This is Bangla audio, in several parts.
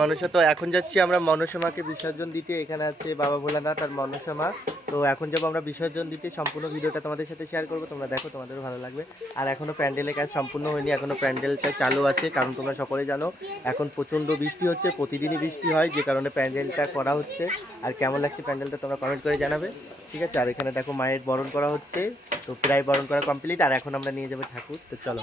মনসা, তো এখন যাচ্ছি আমরা মনসামাকে বিসর্জন দিতে। এখানে আছে বাবা ভোলানাথ আর মনসামা তো এখন যাব আমরা বিসর্জন দিতে। সম্পূর্ণ ভিডিওটা তোমাদের সাথে শেয়ার করব। তোমরা দেখো, তোমাদেরও ভালো লাগবে। আর এখনও প্যান্ডেলের কাজ সম্পূর্ণ হয়নি। এখনও প্যান্ডেলটা চালু আছে, কারণ তোমরা সকলে জানো, এখন প্রচণ্ড বৃষ্টি হচ্ছে। প্রতিদিনই বৃষ্টি হয়, যে কারণে প্যান্ডেলটা করা হচ্ছে। আর কেমন লাগছে প্যান্ডেলটা তোমরা কমেন্ট করে জানাবে। ঠিক আছে? আর এখানে দেখো মায়ের বরণ করা হচ্ছে। তো প্রায় বরণ করা কমপ্লিট আর এখন আমরা নিয়ে যাব ঠাকুর। তো চলো।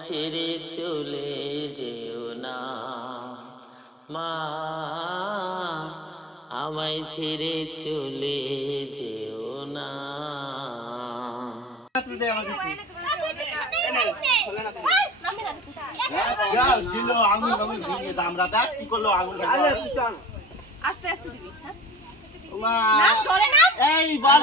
ছেড়ে চলে যেও না। মা আমায় ছেড়ে চলে যেও না। আস্তে আস্তে দিবি হ্যাঁ? এই বল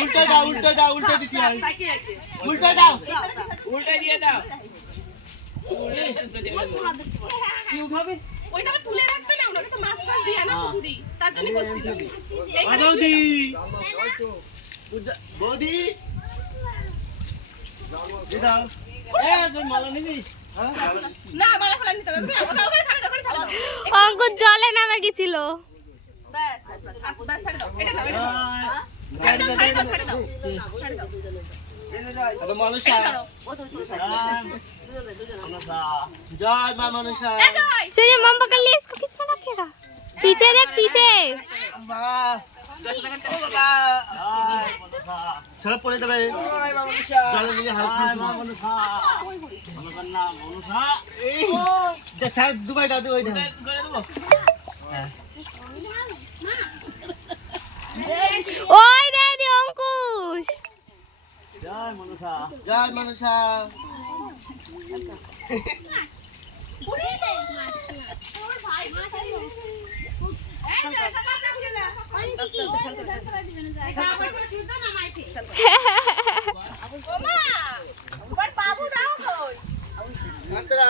উল্টে দাও উল্টে দাও উল্টে দিতে হয়। উল্টে দাও। উল্টাই দিয়ে দাও। তুলে রাখবে না ওনাকে তো মাছ মাছ দিয়ে না পুকুরি তার জন্য বৌদি। বৌদি। দি দাও। না মালা ফেলা নিতে হবে তুমি ওখানে ওখানে ছাড়ে দাও ওখানে ছাড়ে। দাও অঙ্কুর জলে নামে গেছিল। জয়। এটা মনসা এটা ধরো জয় মা মনসা এই জয় सुनिए मम पकड़ लिए इसको किस में रखेगा पीछे देख पीछे মা সরব পড়ে যাবে জয় মা মনসা। জলে নিয়ে হাত এই দেখা দুবাই দাও দুবাই দাও কই মাত্রা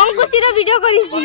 অঙ্কুশিরও ভিডিও করিছি।